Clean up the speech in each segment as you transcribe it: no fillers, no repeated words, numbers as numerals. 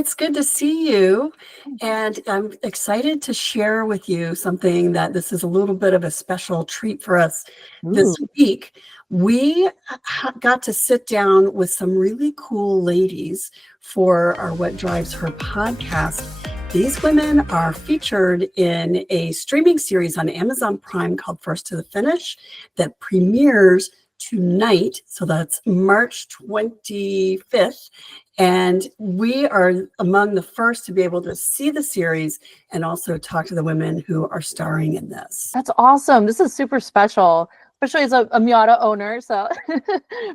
It's good to see you. And I'm excited to share with you something that this is a little bit of a special treat for us this week. We got to sit down with some really cool ladies for our What Drives Her podcast. These women are featured in a streaming series on Amazon Prime called First to the Finish that premieres tonight. So that's March 25th. And we are among the first to be able to see the series and also talk to the women who are starring in this. That's awesome. This is super special, especially as a Miata owner. So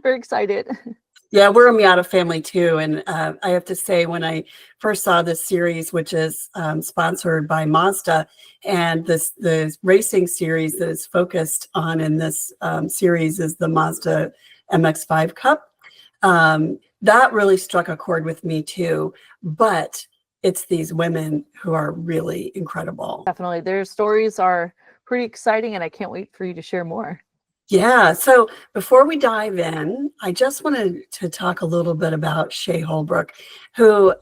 very excited. Yeah, we're a Miata family too. And I have to say, when I first saw this series, which is sponsored by Mazda, and the racing series that is focused on in this series is the Mazda MX-5 Cup. That really struck a chord with me too. But it's these women who are really incredible. Definitely. Their stories are pretty exciting, and I can't wait for you to share more. Yeah. So before we dive in, I just wanted to talk a little bit about Shea Holbrook, who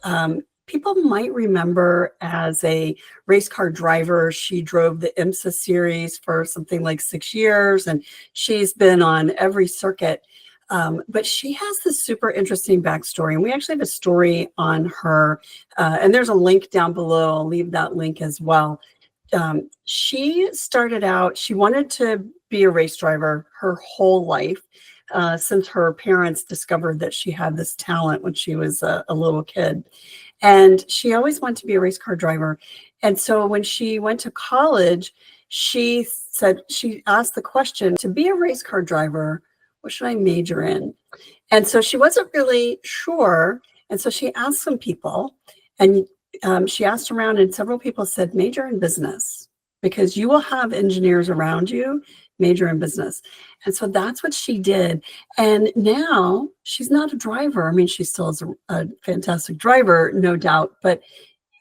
people might remember as a race car driver. She drove the IMSA series for something like 6 years, and she's been on every circuit. But she has this super interesting backstory, and we actually have a story on her, and there's a link down below. I'll leave that link as well. She started out, she wanted to be a race driver her whole life, since her parents discovered that she had this talent when she was a little kid. And she always wanted to be a race car driver. And so when she went to college, she asked the question, to be a race car driver, what should I major in? And so she wasn't really sure. And so she asked some people, and she asked around, and several people said, major in business, because you will have engineers around you. Major in business. And so that's what she did. And now she's not a driver. I mean, she still is a fantastic driver, no doubt. But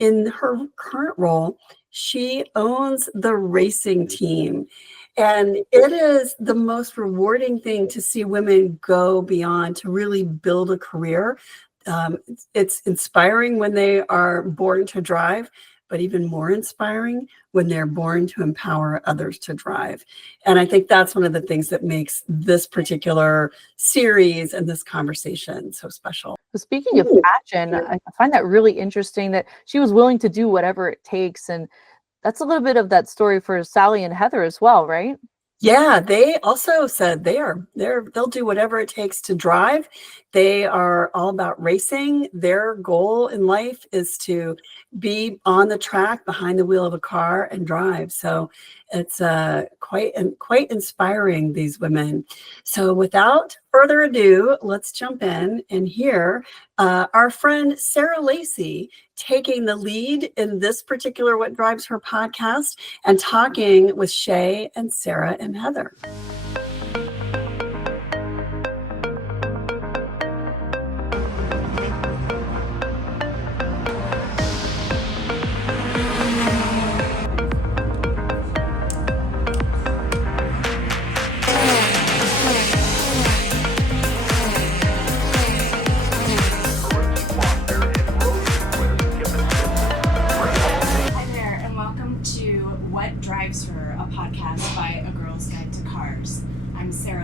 in her current role, she owns the racing team. And it is the most rewarding thing to see women go beyond to really build a career. It's inspiring when they are born to drive, but even more inspiring when they're born to empower others to drive. And I think that's one of the things that makes this particular series and this conversation so special. So speaking of passion, I find that really interesting that she was willing to do whatever it takes. And that's a little bit of that story for Sally and Heather as well, right? Yeah, they also said they'll do whatever it takes to drive. They are all about racing. Their goal in life is to be on the track behind the wheel of a car and drive. So it's quite inspiring, these women. So without further ado, let's jump in and hear our friend Sara Lacey taking the lead in this particular What Drives Her podcast and talking with Shea and Sara and Heather.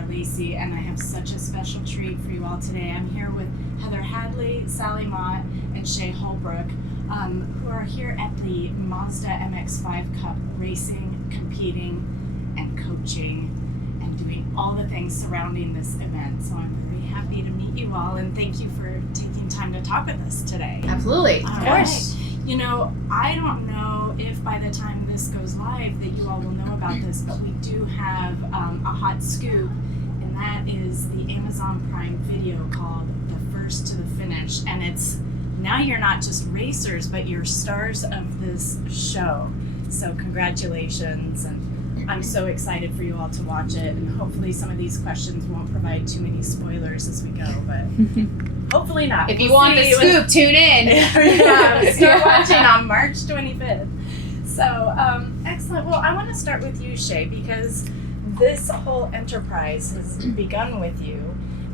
Lacey, and I have such a special treat for you all today. I'm here with Heather Hadley, Sally Mott, and Shea Holbrook, who are here at the Mazda MX-5 Cup racing, competing, and coaching, and doing all the things surrounding this event. So I'm very happy to meet you all, and thank you for taking time to talk with us today. Absolutely, of course. You know, I don't know if by the time this goes live that you all will know about this, but we do have a hot scoop, and that is the Amazon Prime video called The First to the Finish. And it's, now you're not just racers, but you're stars of this show. So congratulations, and I'm so excited for you all to watch it, and hopefully some of these questions won't provide too many spoilers as we go, but hopefully not. If you want the scoop, tune in. Yeah, start watching on March 25th. So, excellent. Well, I want to start with you, Shea, because this whole enterprise has begun with you,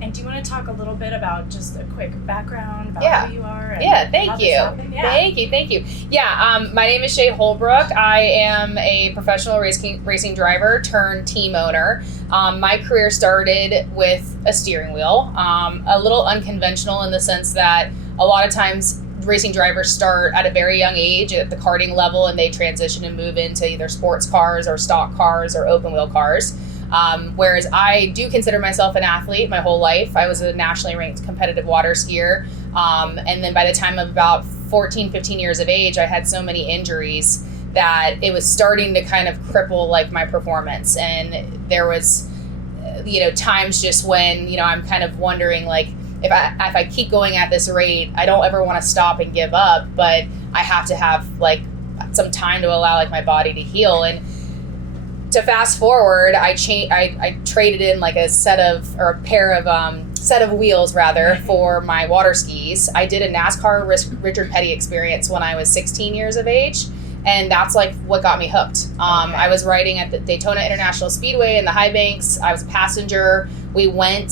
And do you want to talk a little bit about just a quick background about Yeah. who you are? And Yeah, how thank this you. happened? Yeah. Thank you. Yeah, my name is Shea Holbrook. I am a professional racing driver turned team owner. My career started with a steering wheel, a little unconventional in the sense that a lot of times racing drivers start at a very young age at the karting level, and they transition and move into either sports cars or stock cars or open wheel cars. Whereas I do consider myself an athlete my whole life. I was a nationally ranked competitive water skier. And then by the time of about 14, 15 years of age, I had so many injuries that it was starting to kind of cripple like my performance. And there was, times just when, I'm kind of wondering like, if I keep going at this rate, I don't ever want to stop and give up, but I have to have like some time to allow like my body to heal. And to fast forward, I traded in like a pair of wheels rather for my water skis. I did a NASCAR Richard Petty experience when I was 16 years of age, and that's like what got me hooked. I was riding at the Daytona International Speedway in the high banks. I was a passenger. We went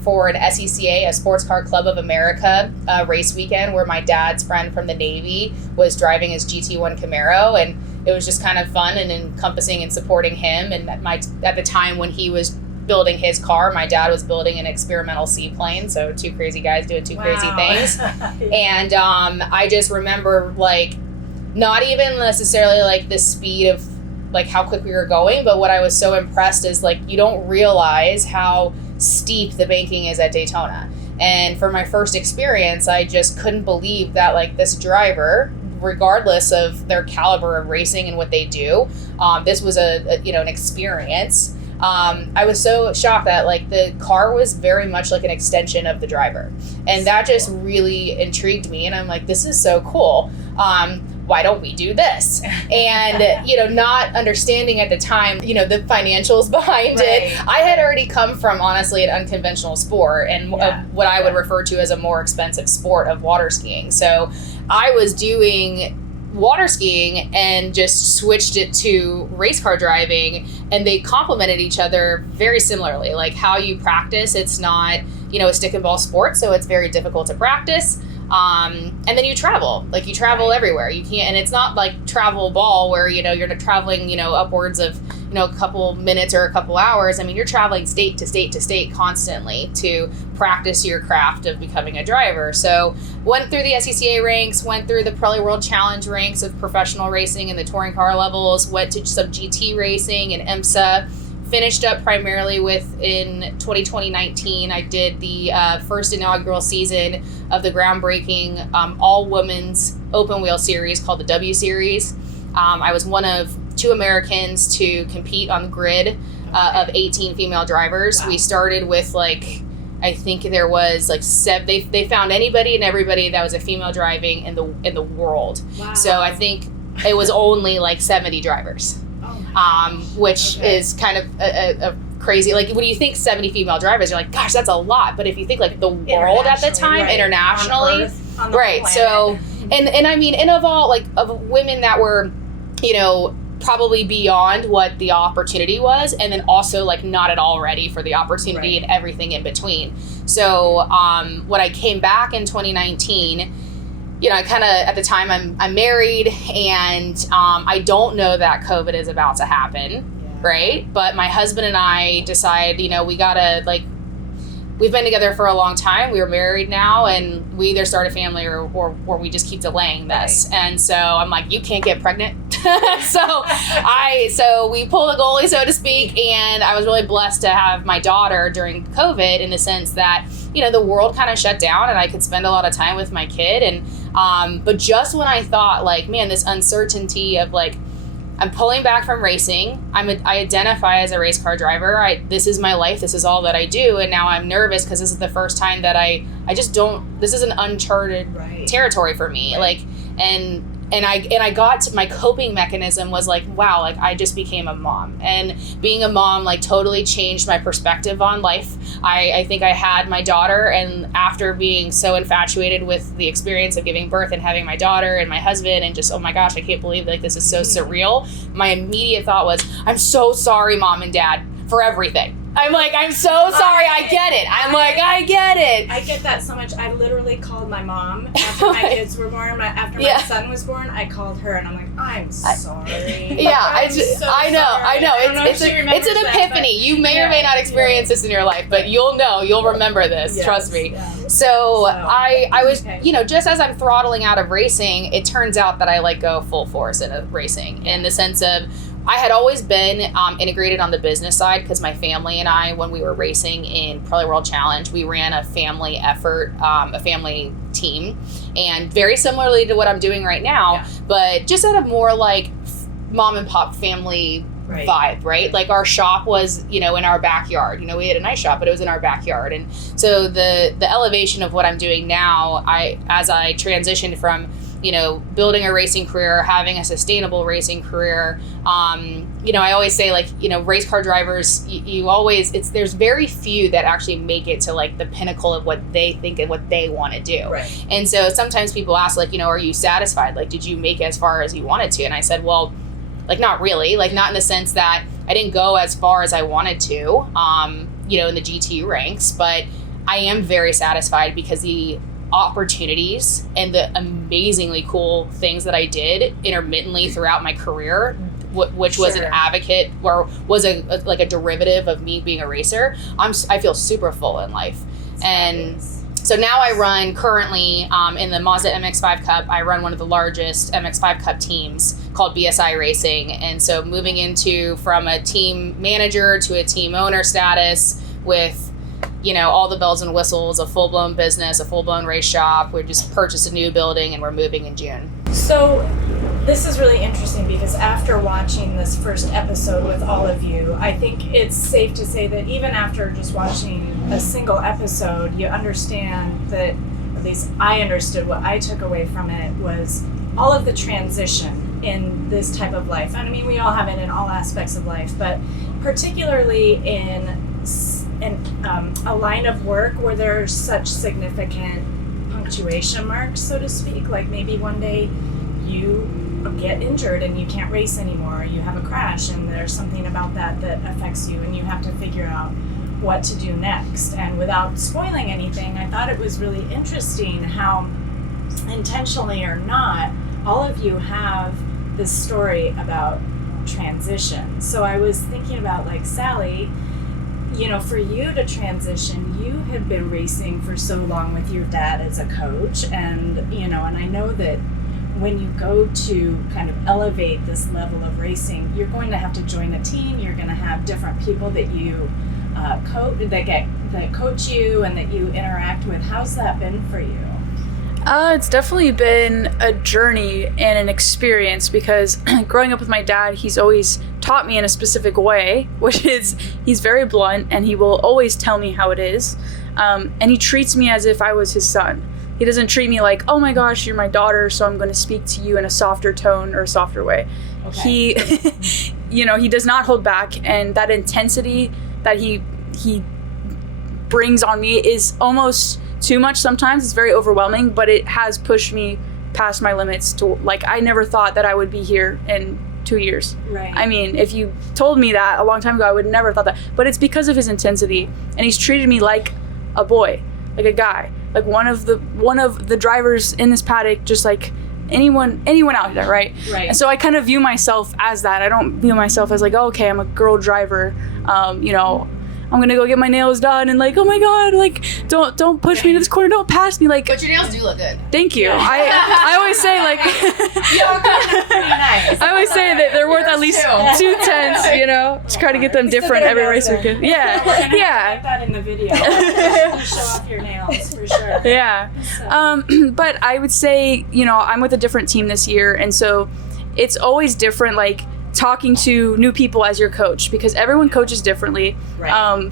for an SECA, a Sports Car Club of America race weekend where my dad's friend from the Navy was driving his GT1 Camaro, and it was just kind of fun and encompassing and supporting him. And at the time when he was building his car, my dad was building an experimental seaplane. So two crazy guys doing two crazy things. And I just remember like not even necessarily like the speed of like how quick we were going, but what I was so impressed is like you don't realize how steep the banking is at Daytona. And for my first experience, I just couldn't believe that like this driver, regardless of their caliber of racing and what they do, this was an experience. I was so shocked that like the car was very much like an extension of the driver, and that just really intrigued me. And I'm like, this is so cool. Why don't we do this? And, not understanding at the time, the financials behind it. I had already come from, honestly, an unconventional sport and what I would refer to as a more expensive sport of water skiing. So I was doing water skiing and just switched it to race car driving, and they complemented each other very similarly. Like how you practice, it's not, a stick and ball sport, so it's very difficult to practice. And then you travel everywhere. You can't, and it's not like travel ball where, you're not traveling, upwards of, a couple minutes or a couple hours. I mean, you're traveling state to state to state constantly to practice your craft of becoming a driver. So went through the SCCA ranks, went through the Pirelli World Challenge ranks of professional racing and the touring car levels, went to some GT racing and IMSA. Finished up primarily in 2019, I did the first inaugural season of the groundbreaking all-women's open wheel series called the W Series. I was one of 2 Americans to compete on the grid of 18 female drivers. Wow. We started with I think there was 7. They found anybody and everybody that was a female driving in the world. Wow. So I think it was only 70 drivers. Which is kind of a crazy, when you think 70 female drivers, you're like, gosh, that's a lot. But if you think the world at the time, internationally, on right. So, and I mean, and of all of women that were, probably beyond what the opportunity was, and then also not at all ready for the opportunity and everything in between. So when I came back in 2019, I kind of, at the time I'm married, and I don't know that COVID is about to happen. Right. But my husband and I decide, we gotta we've been together for a long time. We were married now, and we either start a family or we just keep delaying this. Right. And so I'm like, you can't get pregnant. So we pull the goalie, so to speak. And I was really blessed to have my daughter during COVID, in the sense that, the world kind of shut down and I could spend a lot of time with my kid. And, but just when I thought man, this uncertainty of I'm pulling back from racing. I identify as a race car driver. This is my life. This is all that I do. And now I'm nervous because this is the first time that I just don't, this is an uncharted territory for me. Right. And I got to my coping mechanism was wow, I just became a mom, and being a mom totally changed my perspective on life. I think I had my daughter, and after being so infatuated with the experience of giving birth and having my daughter and my husband, and just, oh my gosh, I can't believe this is so surreal. My immediate thought was, I'm so sorry, Mom and Dad, for everything. I'm like, I'm so sorry, I get it. I'm like, I get it. I get that so much. I literally called my mom after my kids were born. After my son was born, I called her and I'm like, I'm sorry. Yeah, I know. It's an epiphany. You may or may not experience this in your life, but you'll remember this. Yes, trust me. yes. So I was, Okay. just as I'm throttling out of racing, it turns out that I like go full force into racing in the sense of I had always been integrated on the business side because my family and I, when we were racing in Probably World Challenge, we ran a family effort, a family team, and very similarly to what I'm doing right now, but just at a more like mom and pop family vibe, right? Like our shop was, in our backyard. We had a nice shop, but it was in our backyard. And so the elevation of what I'm doing now, as I transitioned from building a racing career, having a sustainable racing career. I always say race car drivers, there's very few that actually make it to like the pinnacle of what they think and what they want to do. Right. And so sometimes people ask are you satisfied? Like, did you make it as far as you wanted to? And I said, well, like, not really, like not in the sense that I didn't go as far as I wanted to, in the GT ranks, but I am very satisfied because the opportunities and the amazingly cool things that I did intermittently throughout my career, which was an advocate or was a derivative of me being a racer. I feel super full in life. And so now I run currently in the Mazda MX-5 Cup. I run one of the largest MX-5 Cup teams called BSI Racing. And so moving from a team manager to a team owner status with all the bells and whistles, a full-blown business, a full-blown race shop. We just purchased a new building and we're moving in June. So this is really interesting because after watching this first episode with all of you, I think it's safe to say that even after just watching a single episode, you understand that, at least I understood what I took away from it was all of the transition in this type of life. And I mean, we all have it in all aspects of life, but particularly in a line of work where there's such significant punctuation marks, so to speak, like maybe one day you get injured and you can't race anymore, or you have a crash and there's something about that affects you and you have to figure out what to do next. And without spoiling anything, I thought it was really interesting how, intentionally or not, all of you have this story about transition. So I was thinking about, like, Sally, for you to transition, you had been racing for so long with your dad as a coach, and and I know that when you go to kind of elevate this level of racing, you're going to have to join a team. You're going to have different people that you that coach you and that you interact with. How's that been for you? It's definitely been a journey and an experience because growing up with my dad, he's always taught me in a specific way, which is he's very blunt and he will always tell me how it is. And he treats me as if I was his son. He doesn't treat me like, oh my gosh, you're my daughter, so I'm going to speak to you in a softer tone or a softer way. Okay. He does not hold back, and that intensity that he brings on me is almost too much sometimes. It's very overwhelming, but it has pushed me past my limits to, like, I never thought that I would be here in 2 years. Right. I mean, if you told me that a long time ago, I would never have thought that. But it's because of his intensity, and he's treated me like a boy, like a guy, like one of the drivers in this paddock, just like anyone out there, right? Right. And so I kind of view myself as that. I don't view myself as like, oh, okay, I'm a girl driver. I'm gonna go get my nails done and like, oh my god, like don't push me to this corner, don't pass me, like. But your nails do look good. Thank you. I always say like. Pretty nice. I always say that they're worth at least 2 tenths, to try to get them different every race weekend. Yeah, yeah. Get that in the video. Show off your nails for sure. Yeah. But I would say, I'm with a different team this year, and so it's always different, like talking to new people as your coach, because everyone coaches differently. Right.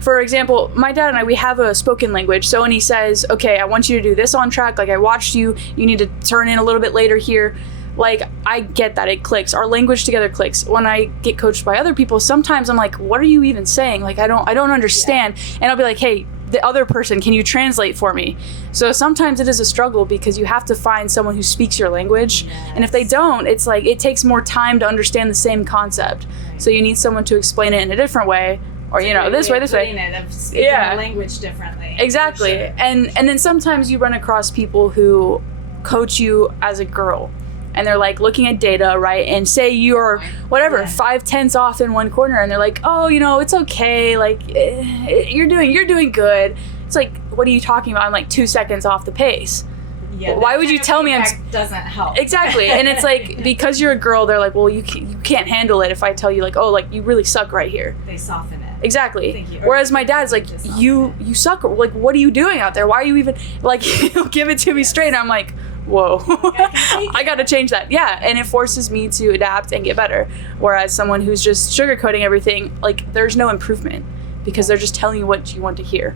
For example, my dad and I, we have a spoken language. So when he says, okay, I want you to do this on track, like I watched you need to turn in a little bit later here. Like, I get that, it clicks. Our language together clicks. When I get coached by other people, sometimes I'm like, what are you even saying? Like, I don't understand. Yeah. And I'll be like, hey, the other person, can you translate for me? So sometimes it is a struggle because you have to find someone who speaks your language. Yes. And if they don't, it's like, it takes more time to understand the same concept. Right. So you need someone to explain it in a different way, or this way. Putting it, of speaking the language differently. Exactly. Sure. And then sometimes you run across people who coach you as a girl, and they're like looking at data, right? And say you're 5/10 off in one corner, and they're like, oh, it's okay. Like you're doing good. It's like, what are you talking about? I'm like 2 seconds off the pace. Yeah, why would you tell me doesn't help. Exactly. And it's like, because you're a girl, they're like, well, you can't handle it if I tell you like, oh, like you really suck right here. They soften it. Exactly. Whereas my dad's like, you suck. Like, what are you doing out there? Why are you even like, give it to me straight? And I'm like, whoa, I got to change that. Yeah. And it forces me to adapt and get better. Whereas someone who's just sugarcoating everything, like there's no improvement, because they're just telling you what you want to hear.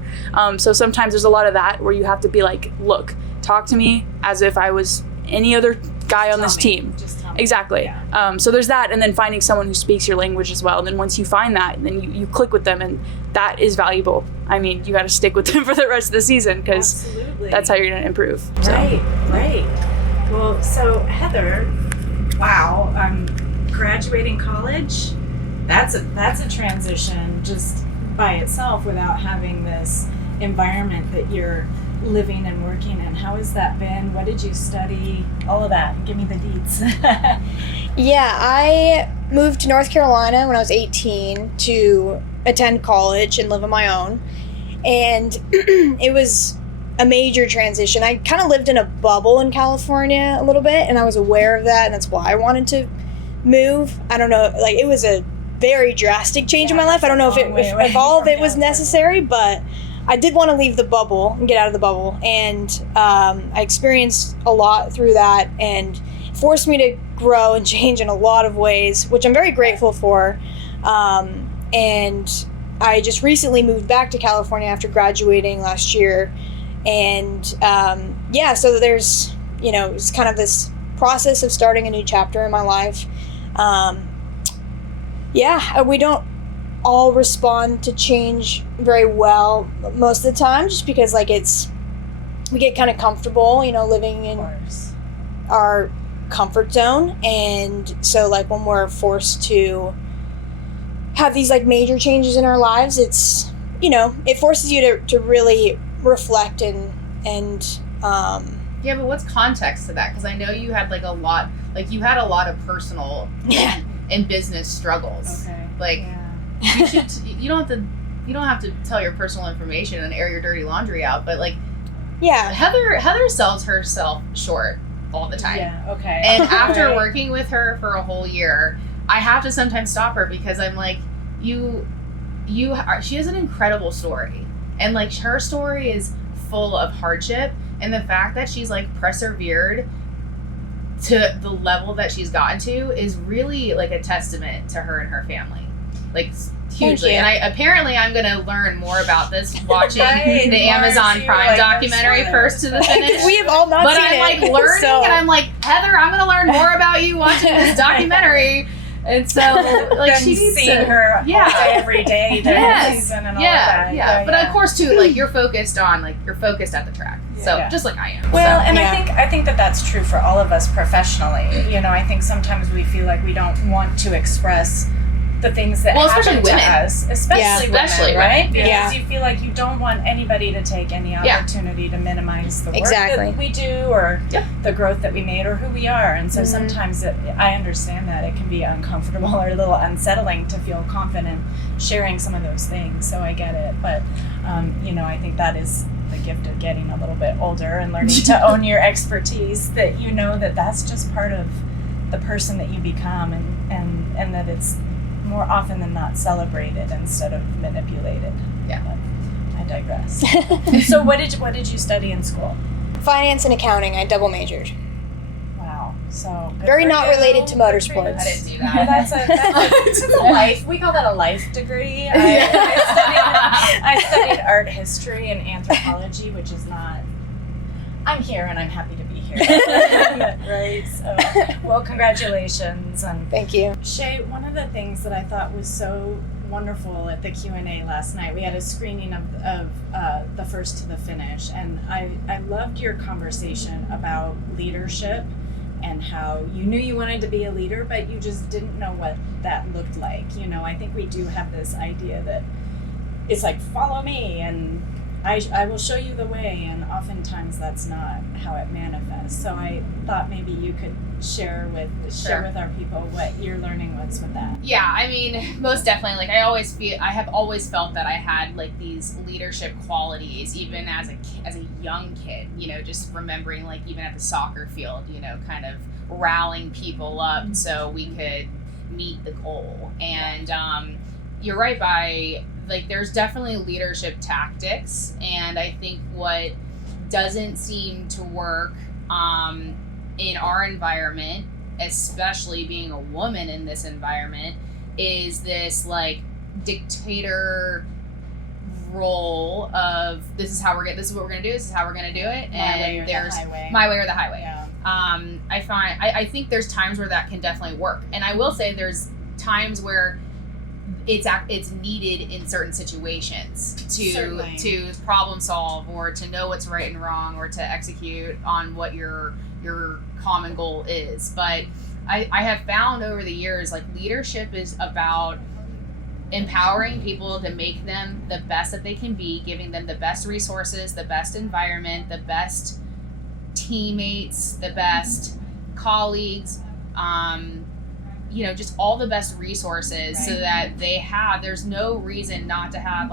So sometimes there's a lot of that where you have to be like, look, talk to me as if I was any other guy on this team. Just tell me. Exactly. Yeah. So there's that, and then finding someone who speaks your language as well. And then once you find that, then you click with them, and that is valuable. I mean, you got to stick with them for the rest of the season, because that's how you're going to improve. So. Right. Well, so Heather, wow, graduating college, that's a transition just by itself without having this environment that you're living and working in. How has that been? What did you study? All of that. Give me the deets. Yeah, I moved to North Carolina when I was 18 to attend college and live on my own. And it was a major transition. I kind of lived in a bubble in California a little bit, and I was aware of that, and that's why I wanted to move. I don't know, like it was a very drastic change in my life. I don't know if all of it was necessary, but I did want to leave the bubble and get out of the bubble. And I experienced a lot through that, and forced me to grow and change in a lot of ways, which I'm very grateful for. And I just recently moved back to California after graduating last year. And so there's, it's kind of this process of starting a new chapter in my life. We don't all respond to change very well most of the time, just because we get kind of comfortable, living in our comfort zone. And so when we're forced to have these major changes in our lives, it's, it forces you to really reflect and yeah, but what's context to that? Because I know you had a lot of personal and business struggles. Okay. You don't have to tell your personal information and air your dirty laundry out, but Heather sells herself short all the time. Yeah, okay. And after working with her for a whole year, I have to sometimes stop her, because I'm like, she has an incredible story, and her story is full of hardship, and the fact that she's persevered to the level that she's gotten to is really a testament to her and her family, hugely. And I'm going to learn more about this watching the Amazon Prime documentary first to the finish. We have all not seen it. But I'm learning, and I'm like, Heather, I'm going to learn more about you watching this documentary. And so, she needs seeing her all day, every day during the season and all of that. Yeah. But of course, too, you're focused at the track. So just like I am. Well, and I think that's true for all of us professionally. I think sometimes we feel like we don't want to express the things that happen to us, especially women, right? Because you feel like you don't want anybody to take any opportunity to minimize the work that we do, or the growth that we made, or who we are. And so sometimes I understand that it can be uncomfortable or a little unsettling to feel confident sharing some of those things. So I get it. But, I think that is the gift of getting a little bit older and learning to own your expertise, that that's just part of the person that you become, and that it's more often than not celebrated instead of manipulated. Yeah, but I digress. So what did you study in school? Finance and accounting. I double majored. Wow. So very not related to motorsports. I didn't do that. That's a life. We call that a life degree. I studied art history and anthropology, which is not. I'm here and I'm happy to be here. Right. So, well, congratulations. And thank you. Shea, one of the things that I thought was so wonderful at the Q&A last night, we had a screening of the first to the finish, and I loved your conversation about leadership and how you knew you wanted to be a leader, but you just didn't know what that looked like. I think we do have this idea that it's like, follow me and I will show you the way, and oftentimes that's not how it manifests. So I thought maybe you could share with our people what your learning was with that. Yeah, I mean, most definitely. Like, I have always felt that I had like these leadership qualities, even as a young kid. You know, just remembering, like, even at the soccer field, you know, kind of rallying people up so we could meet the goal. And you're right, there's definitely leadership tactics, and I think what doesn't seem to work in our environment, especially being a woman in this environment, is this like dictator role of this is what we're gonna do, this is how we're gonna do it, and there's my way or the highway. Yeah. I think there's times where that can definitely work, and I will say there's times where it's needed in certain situations to problem solve, or to know what's right and wrong, or to execute on what your common goal is. But I have found over the years, like, leadership is about empowering people to make them the best that they can be, giving them the best resources, the best environment, the best teammates, the best colleagues, you know, just all the best resources, so that there's no reason not to have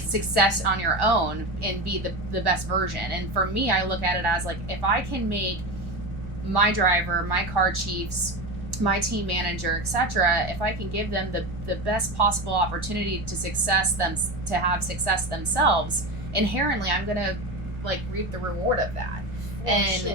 success on your own and be the best version. And for me, I look at it as like, if I can make my driver, my car chiefs, my team manager, etc., if I can give them the best possible opportunity to have success themselves, inherently I'm gonna like reap the reward of that. And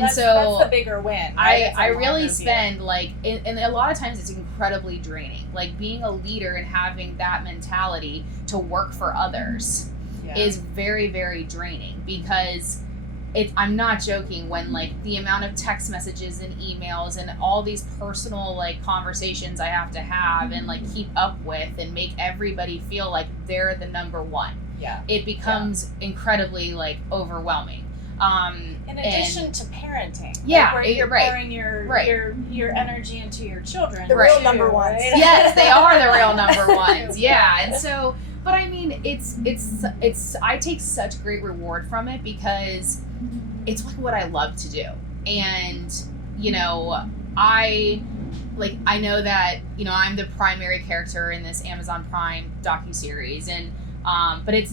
that's the bigger win. Right? I really spend and a lot of times it's incredibly draining. Like, being a leader and having that mentality to work for others is very, very draining, because I'm not joking when like the amount of text messages and emails and all these personal like conversations I have to have and like keep up with and make everybody feel like they're the number one. Yeah. It becomes incredibly like overwhelming. In addition to parenting, where you're right. pouring your energy into your children, the real number ones. Right? Yes, they are the real number ones. Yeah, and so, but I mean, it's I take such great reward from it, because it's like what I love to do, and you know, I know that, you know, I'm the primary character in this Amazon Prime docuseries, and but it's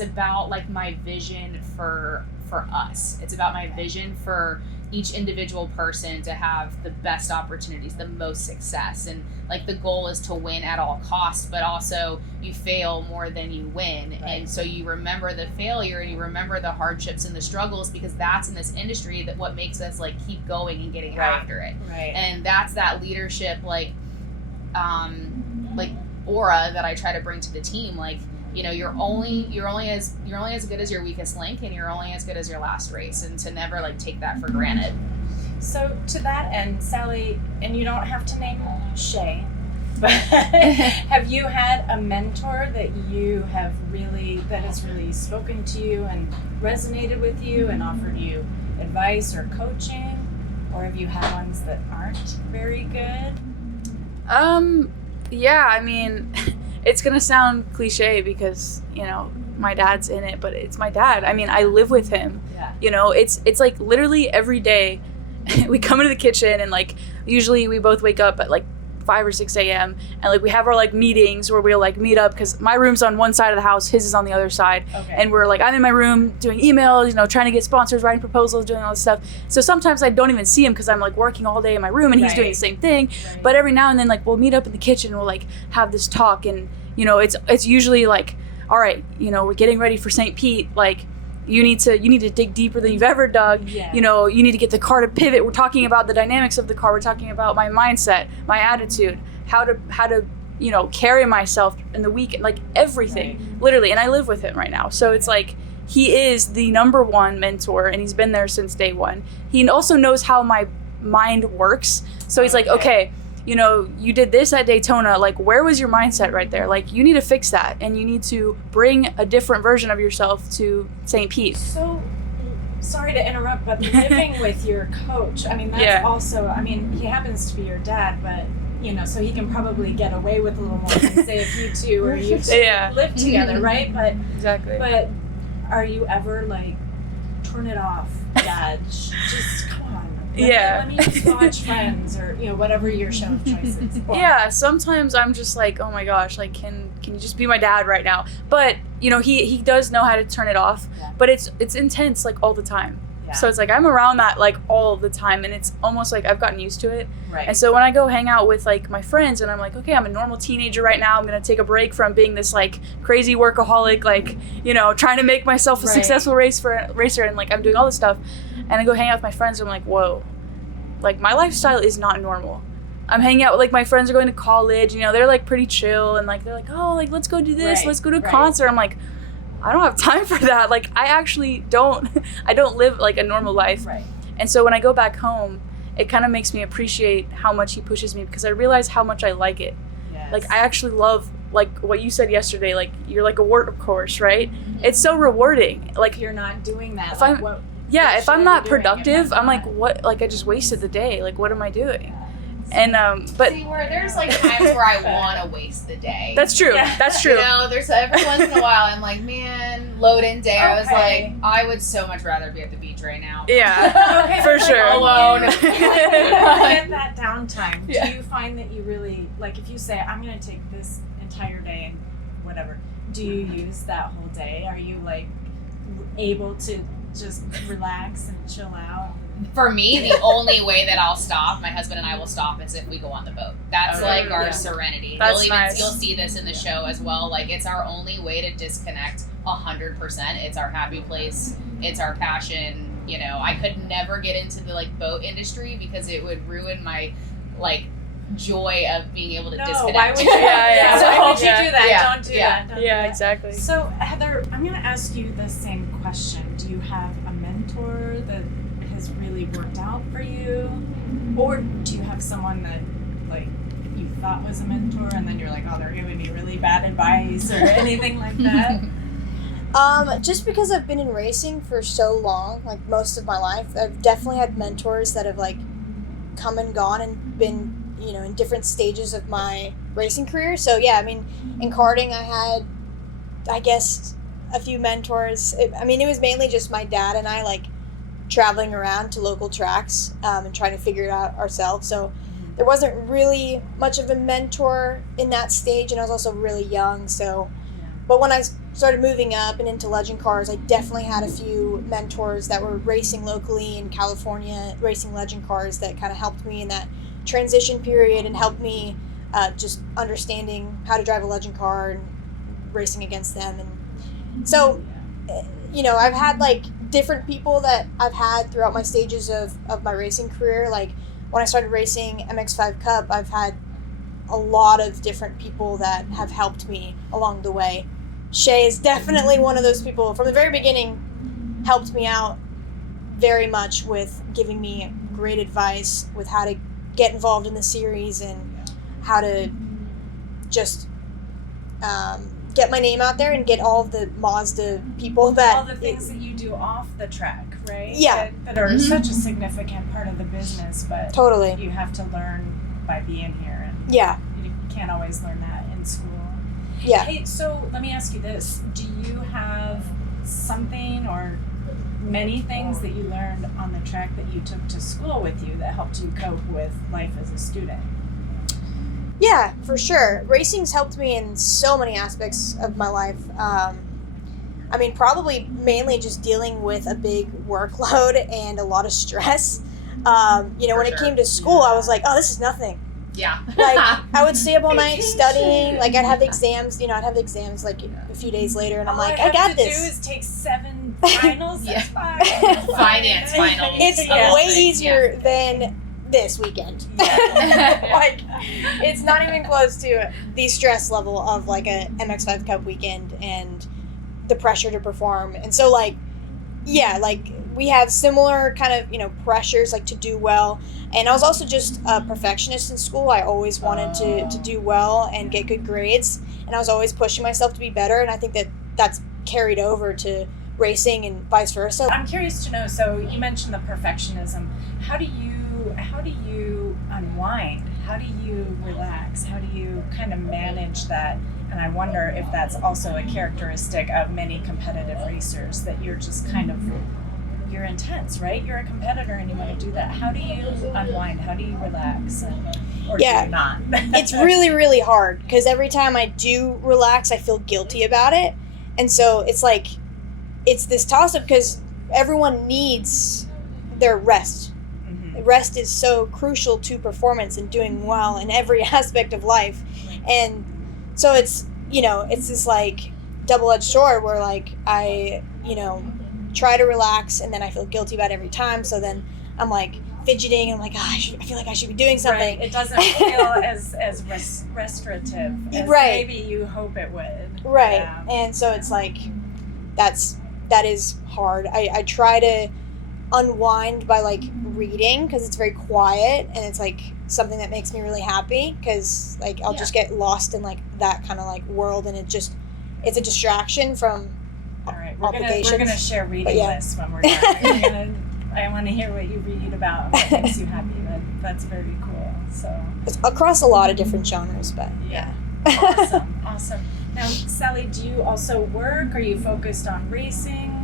about like my vision for us. It's about my vision for each individual person to have the best opportunities, the most success. And like, the goal is to win at all costs, but also you fail more than you win. Right. And so you remember the failure and you remember the hardships and the struggles, because that's in this industry that what makes us like keep going and getting after it. Right. And that's that leadership aura that I try to bring to the team. Like, you know, you're only as good as your weakest link, and you're only as good as your last race, and to never like take that for granted. So to that end, Sally, and you don't have to name Shea, but have you had a mentor that has really spoken to you and resonated with you and offered you advice or coaching, or have you had ones that aren't very good? Yeah, I mean, it's gonna sound cliche because, you know, my dad's in it, but it's my dad. I mean, I live with him. Yeah. You know, it's like literally every day we come into the kitchen, and like usually we both wake up at like 5 or 6 a.m. and like we have our like meetings where we'll like meet up, because my room's on one side of the house, his is on the other side. Okay. And we're like, I'm in my room doing emails, you know, trying to get sponsors, writing proposals, doing all this stuff. So sometimes I don't even see him because I'm like working all day in my room, and he's doing the same thing. Right. But every now and then, like, we'll meet up in the kitchen and we'll like have this talk, and you know, it's usually like, all right, you know, we're getting ready for St. Pete, like, you need to dig deeper than you've ever dug. Yeah. You know, you need to get the car to pivot. We're talking about the dynamics of the car. We're talking about my mindset, my attitude, how to you know, carry myself in the week, like everything, literally. And I live with him right now, so it's like, he is the number one mentor, and he's been there since day one. He also knows how my mind works, so he's like, okay, you know, you did this at Daytona, like, where was your mindset right there? Like, you need to fix that, and you need to bring a different version of yourself to St. Pete. So, sorry to interrupt, but living with your coach, I mean, that's also, I mean, he happens to be your dad, but so he can probably get away with a little more than say if you two or you two Yeah. live together, right? But Exactly. are you ever like, turn it off, Dad? Just come on. Let me just watch Friends or whatever your show of choice is. Yeah, sometimes I'm just like, oh my gosh, like can you just be my dad right now? But he does know how to turn it off, but it's intense like all the time. Yeah. So it's like I'm around that like all the time, and it's almost like I've gotten used to it. Right. And so when I go hang out with like my friends and I'm like, okay, I'm a normal teenager right now, I'm gonna take a break from being this like crazy workaholic, like trying to make myself a successful racer, and like I'm doing all this stuff, and I go hang out with my friends and I'm like, whoa, like my lifestyle is not normal. I'm hanging out with like my friends are going to college, they're like pretty chill, and like they're like, oh, like let's go do this, let's go to a concert. I'm like, I don't have time for that. Like I actually don't live like a normal life. Right. And so when I go back home, it kind of makes me appreciate how much he pushes me, because I realize how much I like it. Yes. Like I actually love like what you said yesterday, like you're like a workhorse, right? It's so rewarding. Like you're not doing that. If like, I'm- what if should I I'm be not doing if productive, I'm like, not? what? Like I just wasted the day. Like what am I doing? And but See, where there's like times where I want to waste the day. that's true. Yeah. That's true. There's every once in a while I'm like, man, load-in day. I was Okay. like, I would so much rather be at the beach right now. Yeah, Okay, for but, like, sure. Alone. Get that downtime. Yeah. Do you find that you really like if you say I'm gonna take this entire day and whatever? Do you use that whole day? Are you like able to just relax and chill out? For me, the only way that I'll stop, my husband and I will stop, is if we go on the boat. That's Okay. like our Yeah. serenity. That's nice. You'll see this in the show as well. Like it's our only way to disconnect 100%. It's our happy place. It's our passion. I could never get into the like boat industry because it would ruin my like joy of being able to disconnect. Why would you? Yeah. Why would you Yeah. do that? Yeah. Don't do Yeah. that. Don't do Yeah, that. exactly. So Heather, I'm gonna ask you the same question. Do you have a mentor that has really worked out for you, or do you have someone that like you thought was a mentor and then you're like, oh, they're giving me really bad advice or anything like that? Just because I've been in racing for so long, like most of my life, I've definitely had mentors that have like come and gone and been, in different stages of my racing career. So yeah, I mean, in karting, I had, I guess, a few mentors. It was mainly just my dad and I like traveling around to local tracks and trying to figure it out ourselves. So there wasn't really much of a mentor in that stage, and I was also really young. So, but when I started moving up and into legend cars, I definitely had a few mentors that were racing locally in California, racing legend cars that kind of helped me in that transition period and helped me just understanding how to drive a legend car and racing against them. And so, I've had like different people that I've had throughout my stages of my racing career. Like when I started racing MX-5 Cup, I've had a lot of different people that have helped me along the way. Shea is definitely one of those people from the very beginning, helped me out very much with giving me great advice with how to get involved in the series and how to just get my name out there and get all of the Mazda people that... All the things that you do off the track, right? Yeah. That are such a significant part of the business, but Totally. you have to learn by being here, and Yeah. you can't always learn that in school. Yeah. Hey, so let me ask you this. Do you have something or many things that you learned on the track that you took to school with you that helped you cope with life as a student? Yeah, for sure. Racing's helped me in so many aspects of my life. Probably mainly just dealing with a big workload and a lot of stress. When it came to school, I was like, oh, this is nothing. Yeah. Like, I would stay up all night studying. Like, I'd have exams, like a few days later, and I'm like, I got All I have to this. do is take 7 finals. Yeah. That's fine. Finance finals. It's Yeah. way easier than this weekend. Like, it's not even close to the stress level of like a MX-5 Cup weekend and the pressure to perform. And so we have similar kind of, pressures like to do well. And I was also just a perfectionist in school. I always wanted to do well and get good grades. And I was always pushing myself to be better. And I think that that's carried over to racing and vice versa. I'm curious to know, so you mentioned the perfectionism. How do you unwind? how do you relax? How do you kind of manage that? And I wonder if that's also a characteristic of many competitive racers, that you're just kind of, you're intense, right? You're a competitor and you want to do that. How do you unwind? How do you relax? Or do you not? It's really, really hard because every time I do relax, I feel guilty about it. And so it's like, it's this toss-up because everyone needs their rest. Rest is so crucial to performance and doing well in every aspect of life. And so it's, you know, it's this like double-edged sword where like I, you know, try to relax and then I feel guilty about it every time. So then I'm like fidgeting and I'm like, I feel like I should be doing something. Right. It doesn't feel as restorative as right. maybe you hope it would. Right. Yeah. And so it's like, that is hard. I try to unwind by like reading because it's very quiet and it's like something that makes me really happy because like I'll just get lost in like that kind of like world and it's a distraction from all right, obligations. We're gonna share reading lists when we're done. I want to hear what you read about and what makes you happy. That's very cool. So it's across a lot of different genres, but awesome. Now, Sally, do you also work? Are you focused on racing?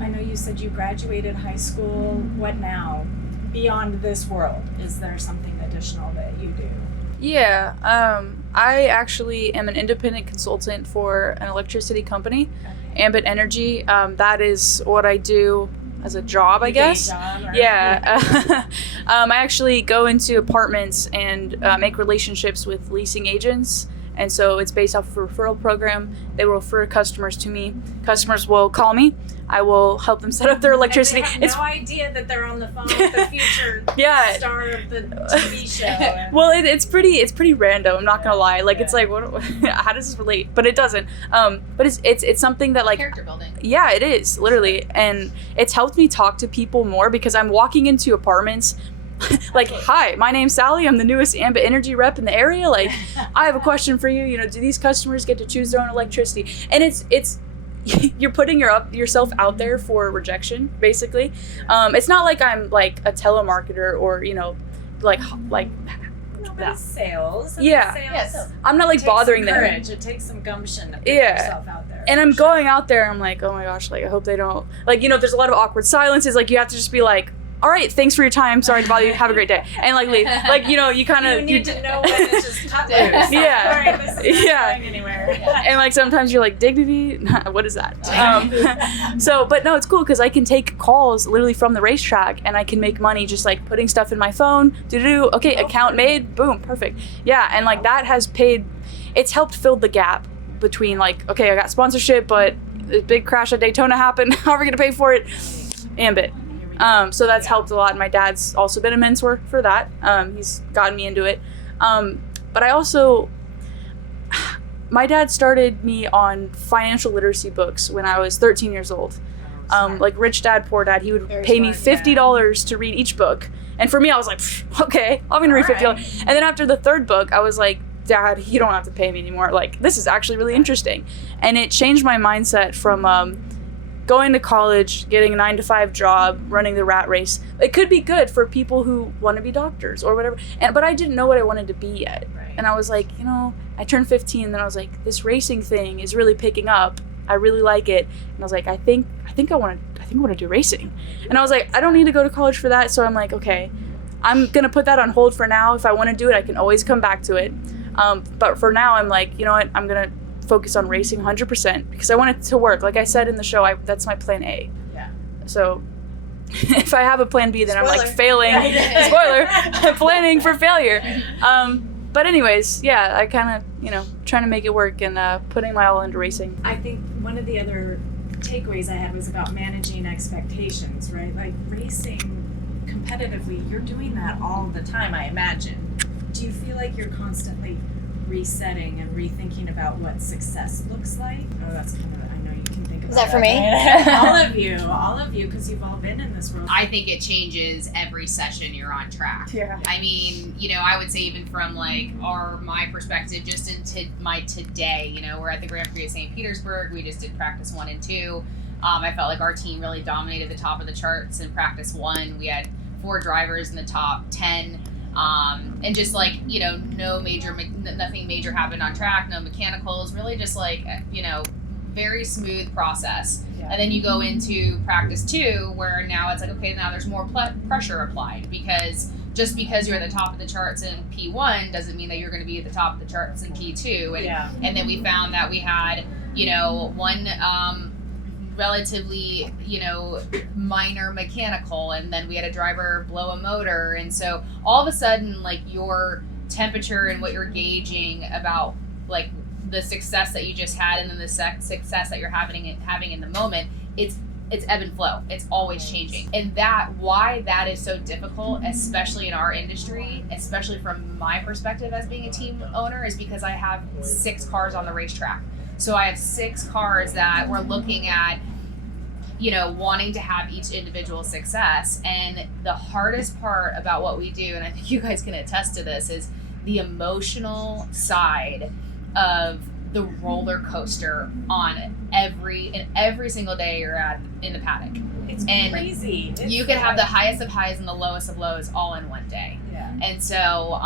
I know you said you graduated high school. What now? Beyond this world, is there something additional that you do? Yeah, I actually am an independent consultant for an electricity company, Ambit Energy. That is what I do as a job, I guess. Yeah. I actually go into apartments and make relationships with leasing agents. And so it's based off of a referral program. They will refer customers to me. Customers will call me. I will help them set up their electricity. And they have no idea that they're on the phone with the future star of the TV show. Well, it's pretty random. I'm not gonna lie. Like it's like, how does this relate? But it doesn't. But it's something that like Character building. Yeah, it is literally, and it's helped me talk to people more because I'm walking into apartments. Like, hi, my name's Sally. I'm the newest Ambit Energy rep in the area. Like, I have a question for you. You know, do these customers get to choose their own electricity? And it's you're putting yourself out there for rejection, basically. It's not like I'm like a telemarketer or, you know, like It's sales. Yeah. I'm not like bothering them. It takes some gumption to put yourself out there. And I'm going out there. I'm like, oh my gosh, like I hope they don't like, you know, there's a lot of awkward silences. Like you have to just be like, all right, thanks for your time. Sorry to bother you. Have a great day. And like leave. Like, you know, you kind of need to know when to just cut loose. Yeah. All right, this is not going anywhere. And like sometimes you're like, dignity? What is that? But no, it's cool because I can take calls literally from the racetrack and I can make money just like putting stuff in my phone. Okay, account made. Boom, perfect. Yeah, and like that has it's helped fill the gap between like, okay, I got sponsorship, but a big crash at Daytona happened. How are we going to pay for it? Ambit. So that's helped a lot. My dad's also been a mentor for that. He's gotten me into it. But I also, my dad started me on financial literacy books when I was 13 years old. Like Rich Dad, Poor Dad, he would pay me $50 to read each book. And for me, I was like, okay, I'm going to read $50. And then after the third book, I was like, Dad, you don't have to pay me anymore. Like, this is actually really interesting. And it changed my mindset from, going to college, getting a 9-to-5 job, running the rat race. It could be good for people who want to be doctors or whatever. But I didn't know what I wanted to be yet. Right. And I was like, you know, I turned 15 and then I was like, this racing thing is really picking up. I really like it. And I was like, I think I want to do racing. And I was like, I don't need to go to college for that. So I'm like, okay, I'm going to put that on hold for now. If I want to do it, I can always come back to it. But for now, I'm like, you know what, I'm going to focus on racing 100% because I want it to work. Like I said in the show, that's my plan A. Yeah. So if I have a plan B, then I'm like failing. Spoiler, I'm planning for failure. But anyways, yeah, I kind of, you know, trying to make it work and putting my all into racing. I think one of the other takeaways I had was about managing expectations, right? Like racing competitively, you're doing that all the time, I imagine. Do you feel like you're constantly resetting and rethinking about what success looks like? Oh, that's kind of, I know you can think about Is that for me? all of you, because you've all been in this world. I think it changes every session you're on track. Yeah. I mean, you know, I would say even from like my perspective, just into my today, you know, we're at the Grand Prix of St. Petersburg. We just did practice 1 and 2. I felt like our team really dominated the top of the charts in practice 1. We had 4 drivers in the top 10. And just like, you know, nothing major happened on track, no mechanicals, really just like, you know, very smooth process. Yeah. And then you go into practice 2, where now it's like, okay, now there's more pressure applied, because just because you're at the top of the charts in P1 doesn't mean that you're going to be at the top of the charts in P2. And then we found that we had, you know, one relatively, you know, minor mechanical, and then we had a driver blow a motor. And so all of a sudden, like, your temperature and what you're gauging about like the success that you just had and then the success that you're having in the moment, it's ebb and flow. It's always changing. And why that is so difficult, especially in our industry, especially from my perspective as being a team owner, is because I have 6 cars on the racetrack. So I have 6 cars that we're looking at, you know, wanting to have each individual success. And the hardest part about what we do, and I think you guys can attest to this, is the emotional side of the roller coaster on every single day you're in the paddock. It's and crazy. You can have the highest of highs and the lowest of lows all in one day. Yeah. And so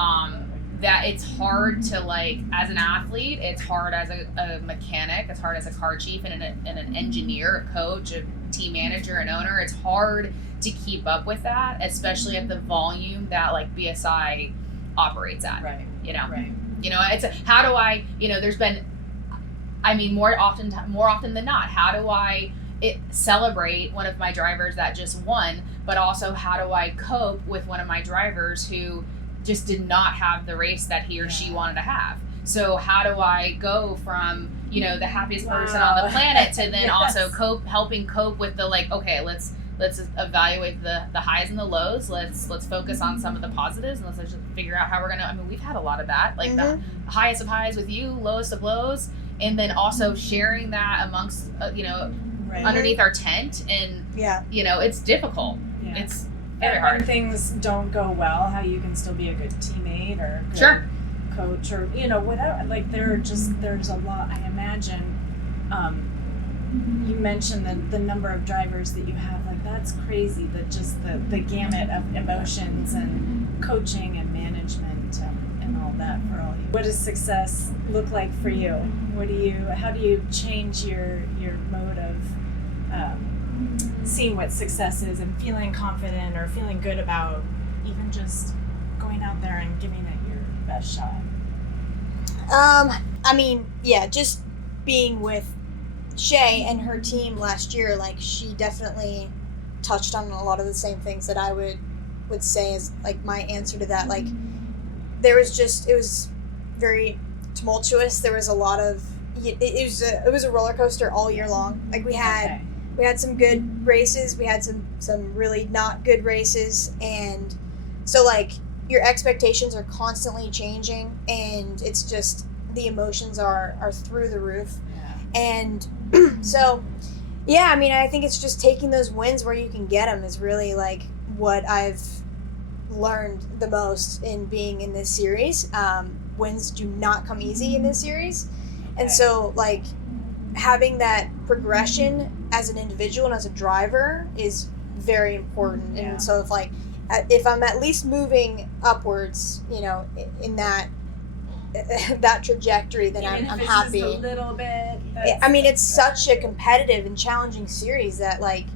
that it's hard to, like, as an athlete, it's hard as a mechanic, it's hard as a car chief and an engineer, a coach, a team manager, an owner. It's hard to keep up with that, especially at the volume that like BSI operates at. Right. You know. Right. You know, how do I, you know, there's been, I mean, more often than not, how do I celebrate one of my drivers that just won, but also how do I cope with one of my drivers who just did not have the race that he or she wanted to have? So how do I go from, you know, the happiest person on the planet to then also helping cope with the, like, okay, let's evaluate the highs and the lows. Let's focus on some of the positives, and let's just figure out how we're gonna. I mean, we've had a lot of that, like the highest of highs with you, lowest of lows, and then also sharing that amongst, you know, underneath our tent. And you know, it's difficult. Yeah. It's very and hard. when things don't go well, how you can still be a good teammate or good coach, or, you know, whatever. Like, there's a lot. I imagine. You mentioned the number of drivers that you have. Like, that's crazy. That just the gamut of emotions and coaching and management and all that for all you. What does success look like for you? How do you change your mode of seeing what success is and feeling confident or feeling good about even just going out there and giving it your best shot? I mean, yeah, just being with Shea and her team last year, like, she definitely touched on a lot of the same things that I would say as like my answer to that. Like, it was very tumultuous. There was a lot of it was a roller coaster all year long. Like, we had some good races, we had some really not good races, and so, like, your expectations are constantly changing, and it's just the emotions are through the roof. And so, yeah, I mean, I think it's just taking those wins where you can get them is really, like, what I've learned the most in being in this series. Wins do not come easy in this series. And so, like, having that progression as an individual and as a driver is very important. Yeah. And so if I'm at least moving upwards, you know, in that trajectory, then Even I'm if it's happy. just a little bit. I mean, it's such a competitive and challenging series that, like,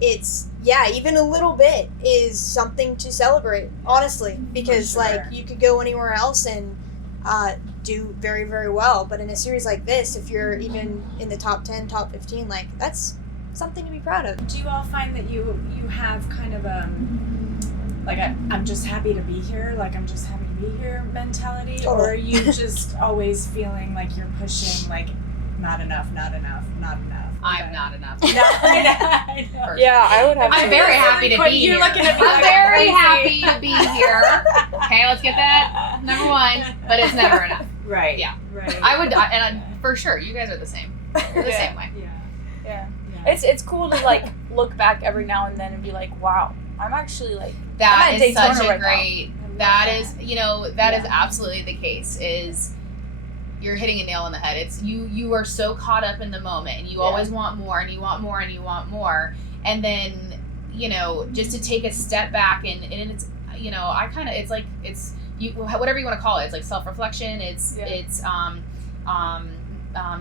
it's, even a little bit is something to celebrate, honestly, because sure. like, you could go anywhere else and do very, very well, but in a series like this, if you're even in the top 10, top 15, like, that's something to be proud of. Do you all find that you have kind of like I'm just happy to be here, like I'm just happy to be here mentality, Totally. or are you just always feeling like you're pushing, like, not enough? I'm not enough. I know. Yeah, I would have I'm to. very happy to be You're here. looking at me I'm like very I'm happy crazy. to be here. Okay, let's get that number one, but it's never enough. Right. Yeah. Right. For sure, you guys are the same. You're the same way. Yeah. Yeah. It's cool to, like, look back every now and then and be like, wow, I'm actually, like, That I'm at is Daytona such a right now. great. That is, you know, that is absolutely the case. Is you're hitting a nail on the head. It's you are so caught up in the moment, and you always want more, and you want more, and you want more, and then, you know, just to take a step back and it's, you know, I kind of, it's like, it's you, whatever you want to call it. It's like self-reflection. It's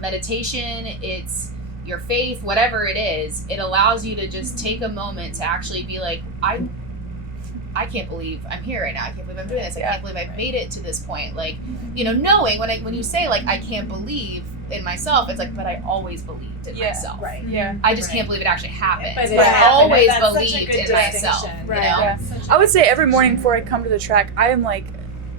meditation. It's your faith, whatever it is. It allows you to just take a moment to actually be like, I can't believe I'm here right now. I can't believe I'm doing this. I can't believe I've made it to this point. Like, you know, knowing when you say like, I can't believe in myself, it's like, but I always believed in myself. Right. Yeah. I just can't believe it actually happened. But But I always That's such a believed good in myself. distinction. You know? Yeah. I would say every morning before I come to the track, I am like,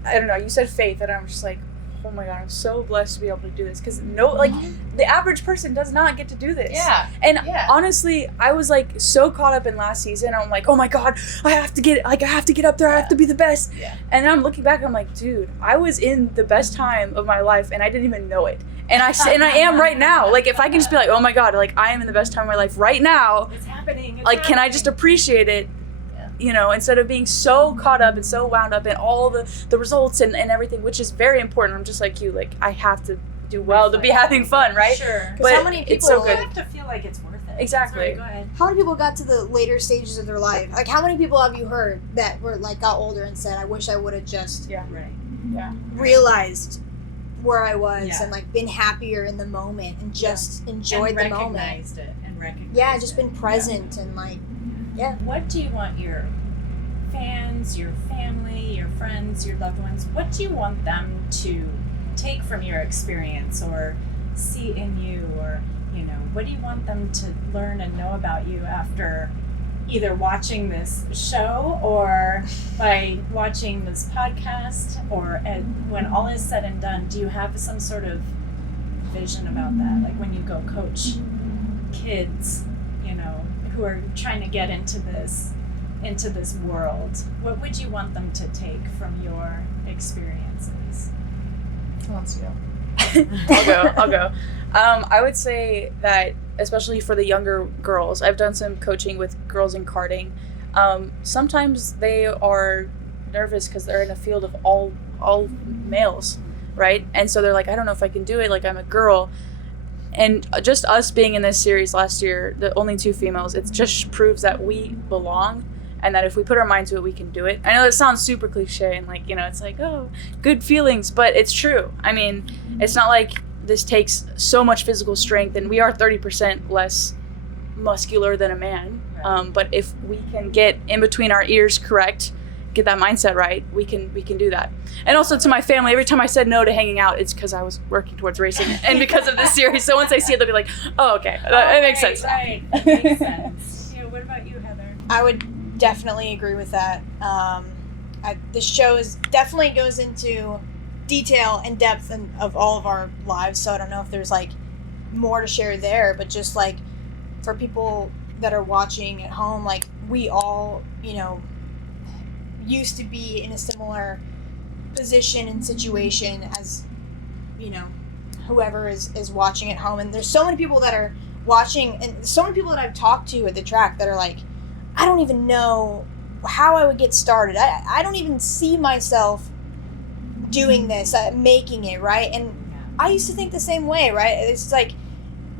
I don't know, you said faith, and I'm just like, oh my God, I'm so blessed to be able to do this. Because the average person does not get to do this. Yeah. And honestly, I was like so caught up in last season. I'm like, oh my God, I have to get up there. I have to be the best. Yeah. And then I'm looking back, I'm like, dude, I was in the best time of my life and I didn't even know it. And I am right now. Like, if I can just be like, oh my God, like I am in the best time of my life right now. It's happening. Like, can I just appreciate it? You know, instead of being so caught up and so wound up in all the results and everything, which is very important. I'm just like you, like I have to do well to be having fun, right? Sure. But how many it's people so You good. have to feel like it's worth it. Exactly. Sorry, go ahead. How many people got to the later stages of their life? Like, how many people have you heard that were like got older and said, "I wish I would have just Right. realized where I was Yeah. and like been happier in the moment and just enjoyed the moment." recognized it and recognized Yeah, just been it. present and like, What do you want your fans, your family, your friends, your loved ones, what do you want them to take from your experience or see in you, or, you know, what do you want them to learn and know about you after either watching this show or by watching this podcast, or when all is said and done, do you have some sort of vision about that? Like when you go coach kids, you know, who are trying to get into this world, what would you want them to take from your experiences? Who wants to go? I'll go. I would say that, especially for the younger girls, I've done some coaching with girls in karting. Sometimes they are nervous because they're in a field of all males, right? And so they're like, I don't know if I can do it. Like, I'm a girl. And just us being in this series last year, the only 2 females, it just proves that we belong. And that if we put our mind to it, we can do it. I know that sounds super cliche and like, you know, it's like, oh, good feelings, but it's true. I mean, it's not like this takes so much physical strength, and we are 30% less muscular than a man. But if we can get in between our ears correct, get that mindset right, we can do that. And also to my family, every time I said no to hanging out, it's because I was working towards racing and because of this series. So once they see it, they'll be like, oh, okay, it makes sense. Right, it makes sense. Yeah, what about you, Heather? I would definitely agree with that. The show definitely goes into detail and depth of all of our lives, so I don't know if there's like more to share there, but just like for people that are watching at home, like we all, you know, used to be in a similar position and situation as, you know, whoever is watching at home. And there's so many people that are watching, and so many people that I've talked to at the track that are like, I don't even know how I would get started. I don't even see myself doing this, making it, right? And I used to think the same way, right? It's like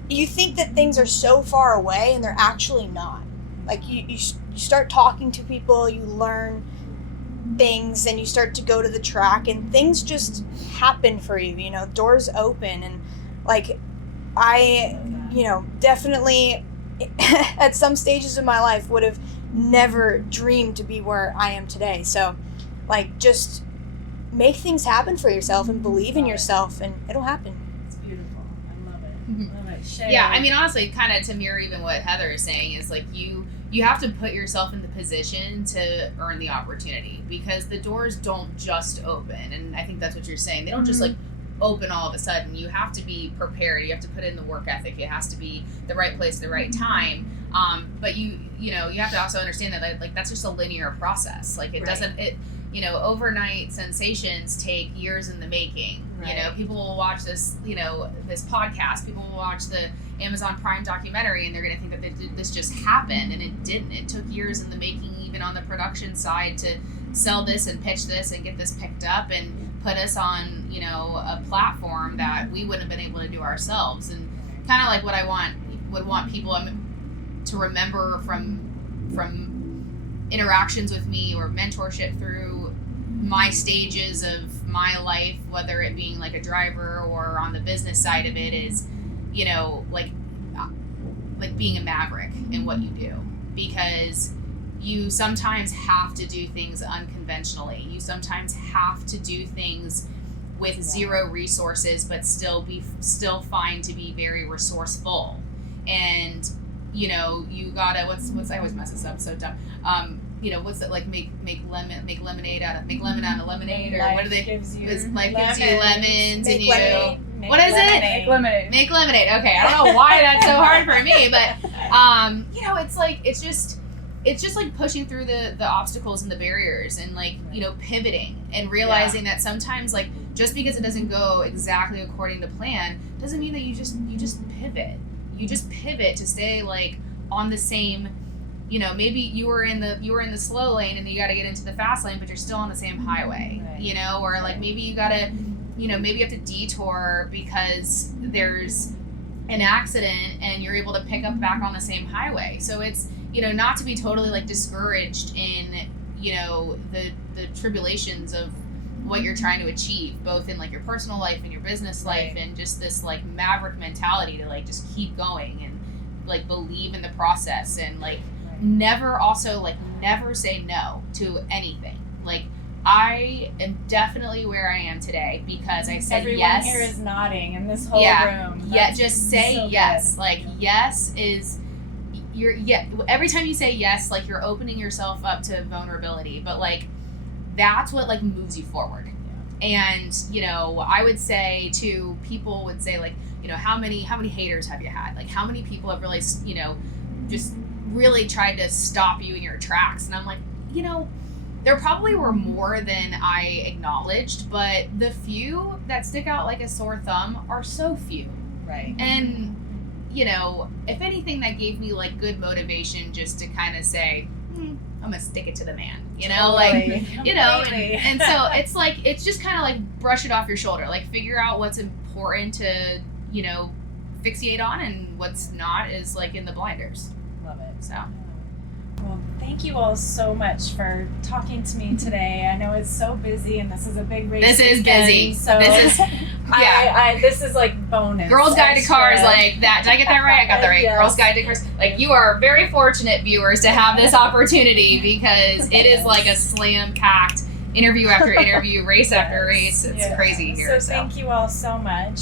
you think that things are so far away and they're actually not. Like you start talking to people, you learn things, and you start to go to the track and things just happen for you, you know, doors open. And like I, you know, definitely at some stages of my life would have never dreamed to be where I am today. So like just make things happen for yourself and believe in yourself, and it'll happen. It's beautiful. I love it. Mm-hmm. Love it. Shea. Yeah, I mean, honestly, kind of to mirror even what Heather is saying is like you have to put yourself in the position to earn the opportunity, because the doors don't just open. And I think that's what you're saying. They don't just like open all of a sudden. You have to be prepared. You have to put in the work ethic. It has to be the right place at the right time. But you know, you have to also understand that like that's just a linear process. Like it doesn't, you know, overnight sensations take years in the making. Right. You know, people will watch this, you know, this podcast, people will watch the Amazon Prime documentary, and they're going to think that this just happened, and it didn't. It took years in the making, even on the production side, to sell this and pitch this and get this picked up and put us on, you know, a platform that we wouldn't have been able to do ourselves. And kind of like what I would want people to remember from interactions with me or mentorship through my stages of my life, whether it being like a driver or on the business side of it, is, you know, like being a maverick in what you do, because you sometimes have to do things unconventionally. You sometimes have to do things with zero resources, but still find to be very resourceful. And, you know, you gotta, what's I always mess this up, so dumb. You know, what's it like? Make lemon out of lemonade, or what do they? Life gives you lemons, and you. What is it? Make lemonade. Make lemonade. Okay, I don't know why that's so hard for me, but you know, it's just like pushing through the obstacles and the barriers, and like, you know, pivoting and realizing that sometimes, like, just because it doesn't go exactly according to plan doesn't mean that you just pivot. You just pivot to stay like on the same. You know, maybe you were in the slow lane and you got to get into the fast lane, but you're still on the same highway, you know, or like maybe you got to, you know, maybe you have to detour because there's an accident and you're able to pick up back on the same highway. So it's, you know, not to be totally like discouraged in, you know, the tribulations of what you're trying to achieve, both in like your personal life and your business life, and just this like maverick mentality to like just keep going and like believe in the process, and like never say no to anything. Like, I am definitely where I am today because I said Everyone yes. here is nodding in this whole room. Yeah, just say so yes. good. Like, yes is every time you say yes, like, you're opening yourself up to vulnerability, but like that's what like moves you forward. And, you know, I would say to people would say, like, you know, how many haters have you had? Like, how many people have really, you know, just really tried to stop you in your tracks? And I'm like, you know, there probably were more than I acknowledged, but the few that stick out like a sore thumb are so few. Right. And, you know, if anything, that gave me like good motivation just to kind of say, I'm gonna stick it to the man, you know, like, you know, and so it's like, it's just kind of like brush it off your shoulder, like figure out what's important to, you know, fixate on, and what's not is like in the blinders. Love it. So. Well, thank you all so much for talking to me today. I know it's so busy, and this is a big race. This is weekend, busy. So this is, yeah. this is like bonus. Girls Guide to extra. Cars, like that. Did I get that right? I got that right. Yes. Girls Guide to Cars. Like, you are very fortunate, viewers, to have this opportunity, because it is like a slam-packed interview after interview, race after race. It's crazy here. So thank you all so much.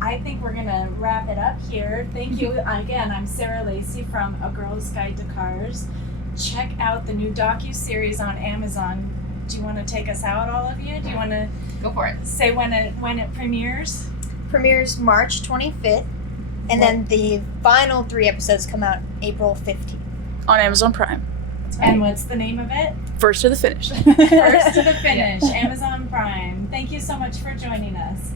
I think we're gonna wrap it up here. Thank you again. I'm Sara Lacey from A Girl's Guide to Cars. Check out the new docu-series on Amazon. Do you want to take us out, all of you? Do you want to Go for it. say when it premieres? Premieres March 25th, and then the final 3 episodes come out April 15th. On Amazon Prime. And what's the name of it? First to the finish. First to the Finish, Amazon Prime. Thank you so much for joining us.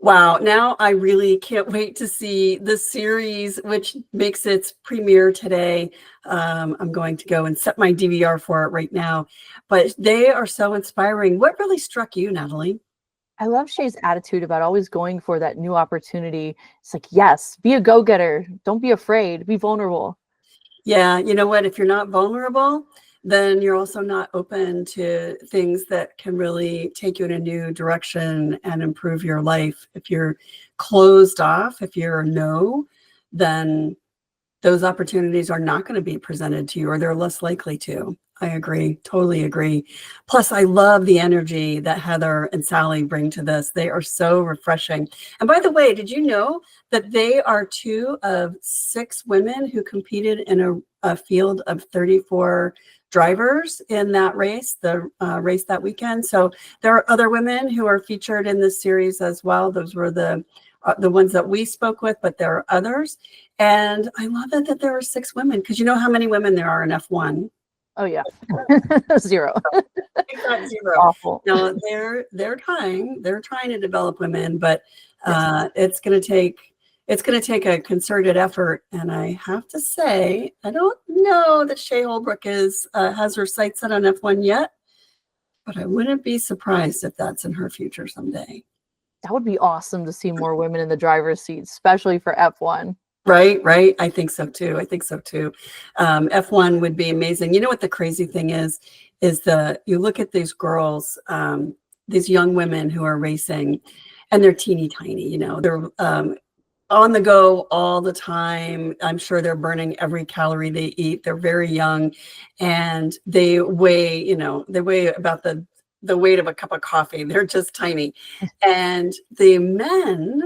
Wow, now I really can't wait to see the series, which makes its premiere today. I'm going to go and set my DVR for it right now. But they are so inspiring. What really struck you, Natalie? I love Shea's attitude about always going for that new opportunity. It's like, yes, be a go-getter. Don't be afraid. Be vulnerable. Yeah, you know what? If you're not vulnerable, then you're also not open to things that can really take you in a new direction and improve your life. If you're closed off, if you're a no, then those opportunities are not going to be presented to you, or they're less likely to. I agree. Totally agree. Plus, I love the energy that Heather and Sally bring to this. They are so refreshing. And by the way, did you know that they are 2 of 6 women who competed in a field of 34 drivers in that race, the race that weekend? So there are other women who are featured in this series as well. Those were the ones that we spoke with, but there are others. And I love it that there are 6 women, because you know how many women there are in F1? Oh yeah. 0. It's not 0. Awful. No, they're trying to develop women, but it's going to take a concerted effort. And I have to say, I don't know that Shea Holbrook has her sights set on F1 yet, but I wouldn't be surprised if that's in her future someday. that would be awesome to see more women in the driver's seat, especially for F1. Right. I think so too. F1 would be amazing. You know what the crazy thing is you look at these girls, these young women who are racing, and they're teeny tiny, you know, they're on the go all the time. I'm sure they're burning every calorie they eat. They're very young, and they weigh about the weight of a cup of coffee. They're just tiny. And the men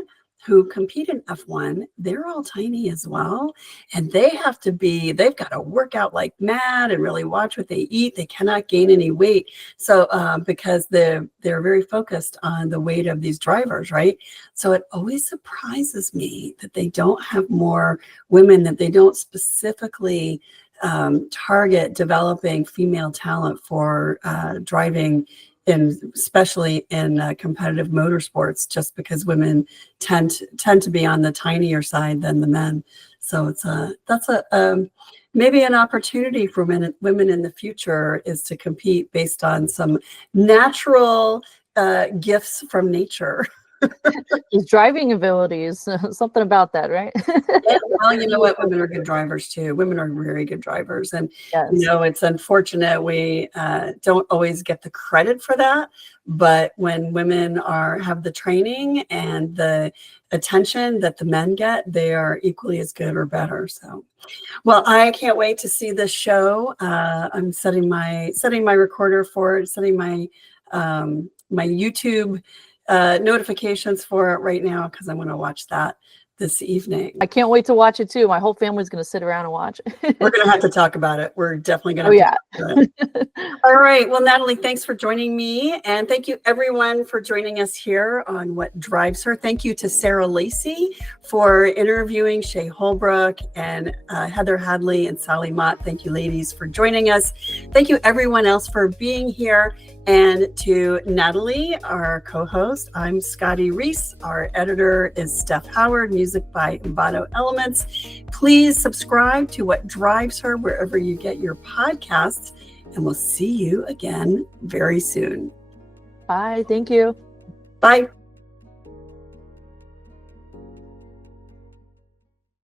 who compete in F1, they're all tiny as well. And they've got to work out like mad and really watch what they eat. They cannot gain any weight. So because they're very focused on the weight of these drivers, right? So it always surprises me that they don't have more women, that they don't specifically target developing female talent for driving, especially in competitive motorsports, just because women tend to be on the tinier side than the men. So that's maybe an opportunity for women in the future, is to compete based on some natural gifts from nature. His driving abilities, something about that, right? Yeah, well, you know what? Women are good drivers too. Women are very good drivers. And, Yes. you know, it's unfortunate we don't always get the credit for that. But when women have the training and the attention that the men get, they are equally as good or better. So, well, I can't wait to see this show. I'm setting my recorder for it, setting my YouTube notifications for it right now, because I'm going to watch that this evening. I can't wait to watch it too. My whole family's going to sit around and watch. We're going to have to talk about it. We're definitely going to. Oh yeah. All right. Well, Natalie, thanks for joining me, and thank you everyone for joining us here on What Drives Her. Thank you to Sara, Lacey for interviewing Shea Holbrook, and Heather Hadley and Sally Mott. Thank you, ladies, for joining us. Thank you everyone else for being here. And to Natalie, our co-host, I'm Scotty Reiss. Our editor is Steph Howard. Music by Envato Elements. Please subscribe to What Drives Her wherever you get your podcasts, and we'll see you again very soon. Bye. Thank you. Bye.